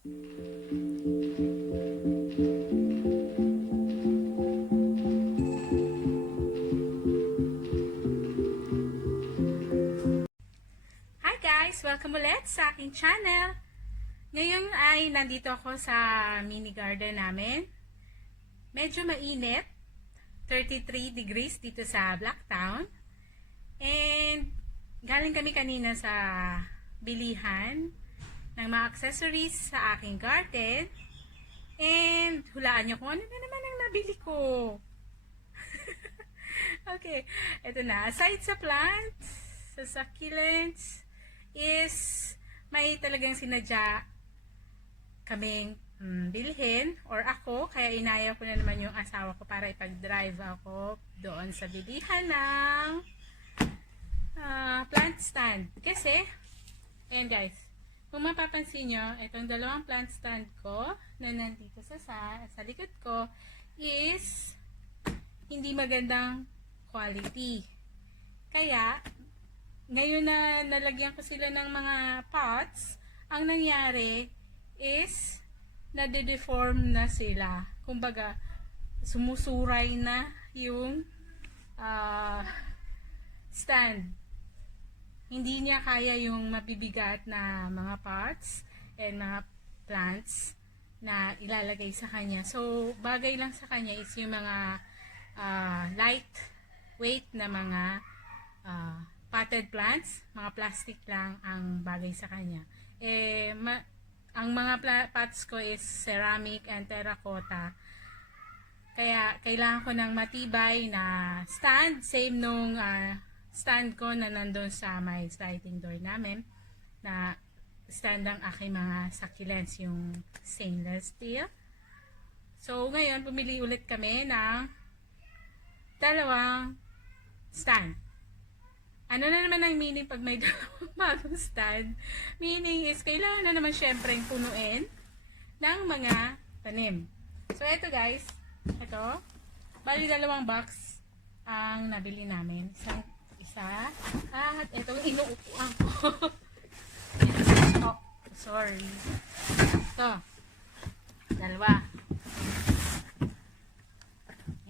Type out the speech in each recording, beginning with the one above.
Hi guys! Welcome ulit sa aking channel. Ngayon ay nandito ako sa mini garden namin. Medyo mainit. 33 degrees dito sa Blacktown. And galing kami kanina sa bilihan ng mga accessories sa aking garden. And hulaan nyo kung ano na naman ang nabili ko. Okay, ito na. Aside sa plants, sa succulents, is may talagang sinadya kaming bilhin or ako, kaya inaya ko na naman yung asawa ko para ipag-drive ako doon sa bilihan ng plant stand. Kasi, ayan guys, kung mapapansin nyo, itong dalawang plant stand ko na nandito sa likod ko is hindi magandang quality. Kaya, ngayon na nalagyan ko sila ng mga pots, ang nangyari is nade-deform na sila. Kumbaga, sumusuray na yung stand. Hindi niya kaya yung mabibigat na mga pots and mga plants na ilalagay sa kanya. So, bagay lang sa kanya is yung mga light weight na mga potted plants, mga plastic lang ang bagay sa kanya. Ang mga pots ko is ceramic and terracotta. Kaya kailangan ko ng matibay na stand, same nung stand ko na nandun sa may sliding door namin, na stand ang aking mga succulents, yung stainless steel. So ngayon pumili ulit kami ng dalawang stand. Ano na naman ang meaning pag may dalawang bagong stand? Meaning is, kailangan na naman syempre punuin ng mga tanim. So, eto guys. Ito. Bali, dalawang box ang nabili namin. Isa. At ito yung inuupuan ko. Oh, sorry. Ito. Dalawa.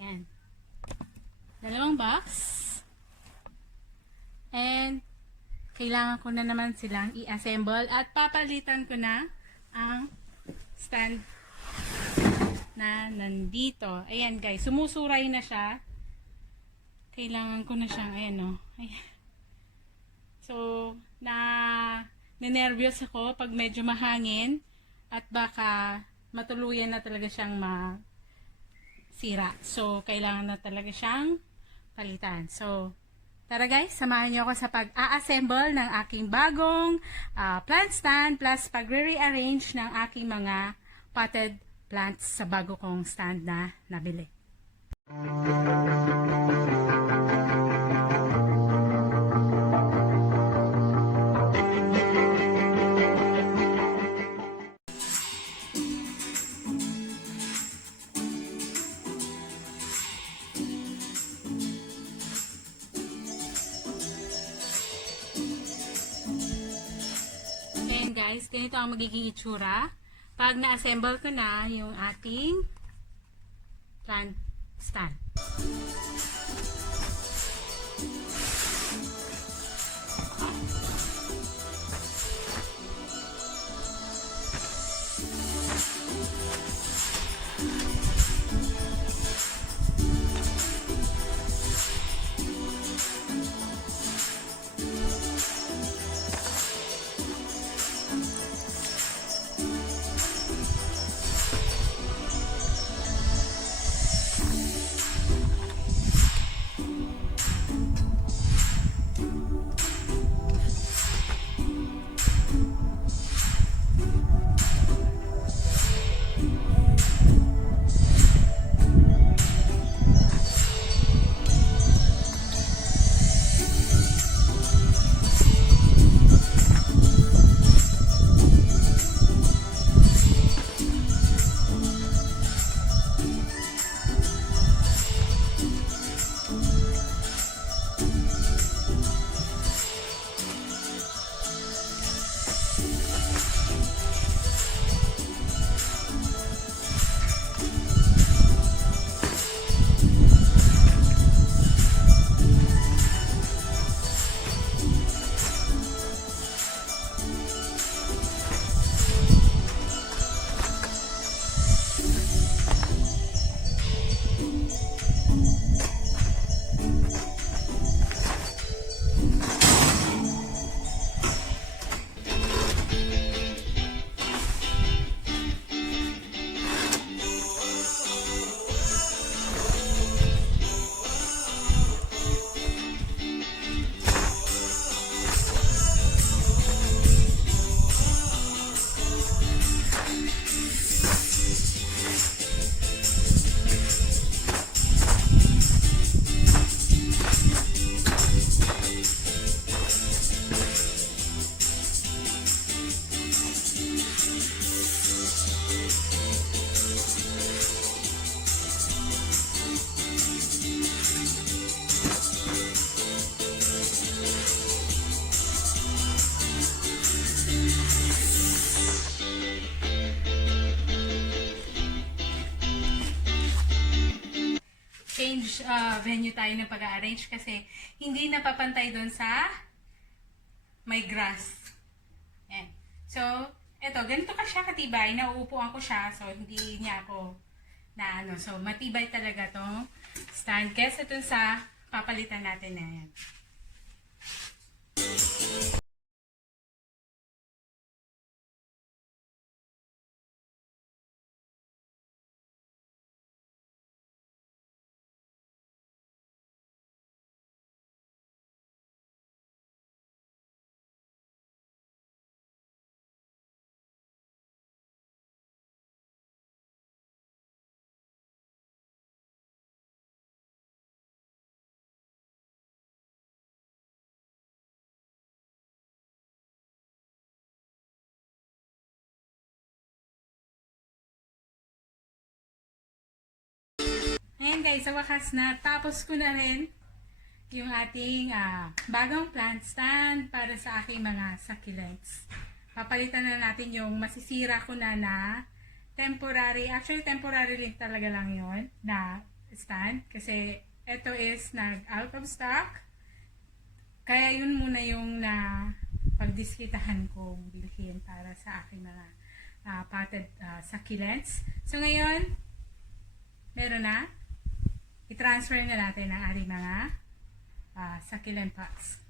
Yan. Dalawang box. And kailangan ko na naman silang i-assemble at papalitan ko na ang stand na nandito. Ayan guys, sumusuray na siya. Kailangan ko na siyang, ayan o. Ayan. So, nanervyos ako pag medyo mahangin at baka matuluyan na talaga siyang masira. So, kailangan na talaga siyang palitan. So, tara guys, samahan niyo ako sa pag-a-assemble ng aking bagong plant stand plus pagre-rearrange ng aking mga potted plants sa bago kong stand na nabili. Guys, ganito ang magiging itsura pag na-assemble ko na yung ating plant stand. change venue tayo ng pag-arrange kasi hindi napapantay doon sa may grass. Ayan. So, eto, ganito ka siya katibay. Nauupuan ko siya. So, hindi niya ako na ano. So, matibay talaga tong stand. Kesa dun sa papalitan natin na yan. Ayan guys, sa wakas na tapos ko na rin yung ating bagong plant stand para sa aking mga succulents. Papalitan na natin yung masisira ko na temporary, actually temporary rin talaga lang yon na stand kasi ito is nag-out of stock. Kaya yun muna yung na pagdiskitahan kong bilhin para sa aking mga potted succulents. So ngayon, meron na. I-transfer na natin ang ating mga succulent pots.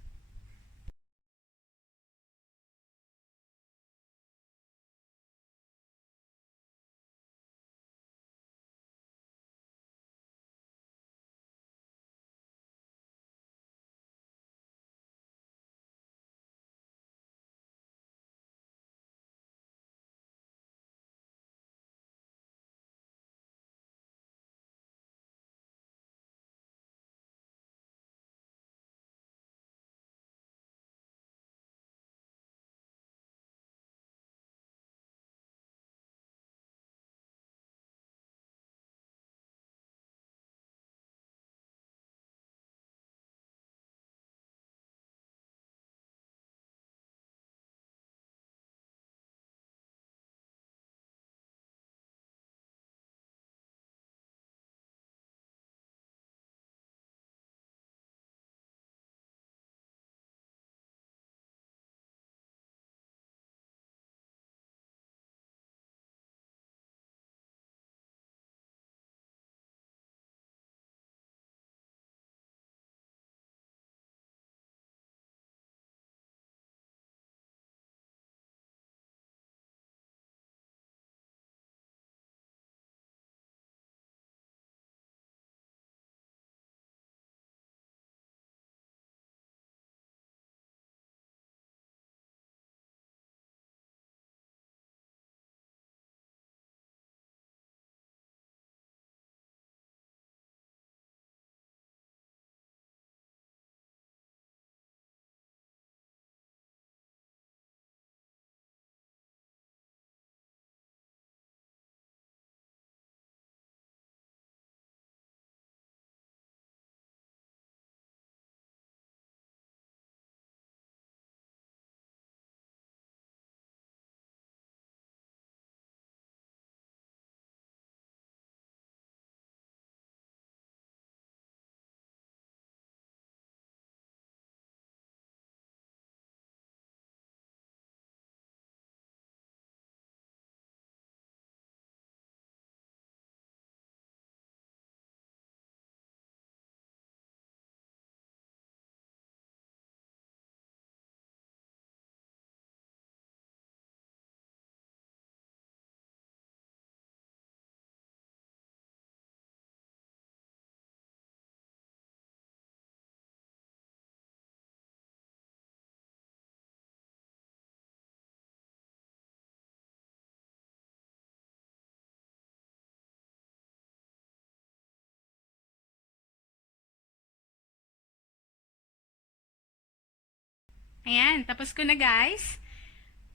Ayan, tapos ko na guys.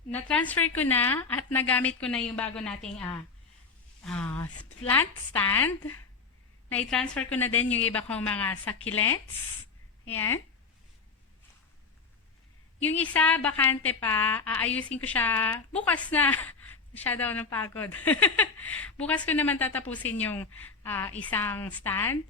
Na-transfer ko na at nagamit ko na yung bago nating plant stand. Na-transfer ko na din yung iba kong mga succulents. Ayan. Yung isa, bakante pa. Aayusin ko siya bukas na. Masyado ako napagod. Bukas ko naman tatapusin yung isang stand.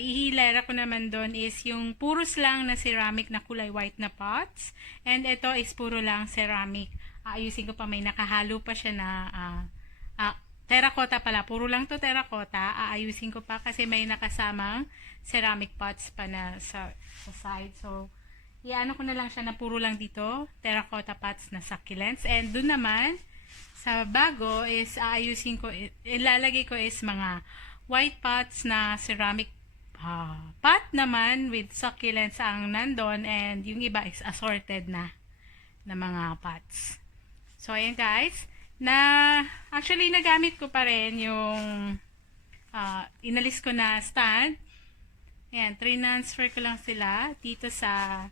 ihilera ko naman doon is yung puros lang na ceramic na kulay white na pots. And ito is puro lang ceramic. Ayusin ko pa, may nakahalo pa siya na terracotta pala. Puro lang to terracotta. Aayusin ko pa kasi may nakasamang ceramic pots pa na sa side. So, iano ko na lang siya na puro lang dito. Terracotta pots na succulents. And dun naman, sa bago is aayusin ko, ilalagay ko is mga white pots na ceramic pot naman with succulents ang nandun. And yung iba is assorted na mga pots. So, ayan guys. Actually, nagamit ko pa rin yung inalis ko na stand. Ayan, transfer ko lang sila dito sa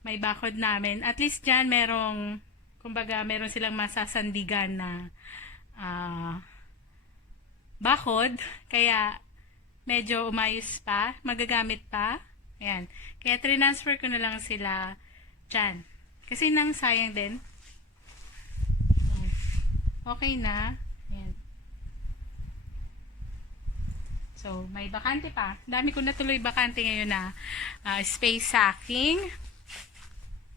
may bakod namin. At least dyan merong, kumbaga, meron silang masasandigan na bakod. Kaya, medyo umayos pa, magagamit pa. Ayan. Kaya, transfer ko na lang sila dyan. Kasi nang sayang din. Okay na. Ayan. So, may bakante pa. Dami ko na tuloy bakante ngayon na space sa aking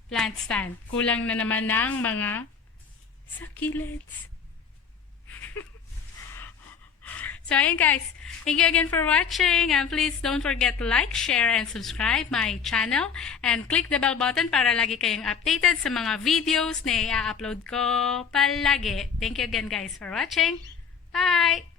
plant stand. Kulang na naman ng mga succulents. So, ayan guys. Thank you again for watching. And please don't forget to like, share, and subscribe my channel. And click the bell button para lagi kayong updated sa mga videos na i-upload ko palagi. Thank you again guys for watching. Bye!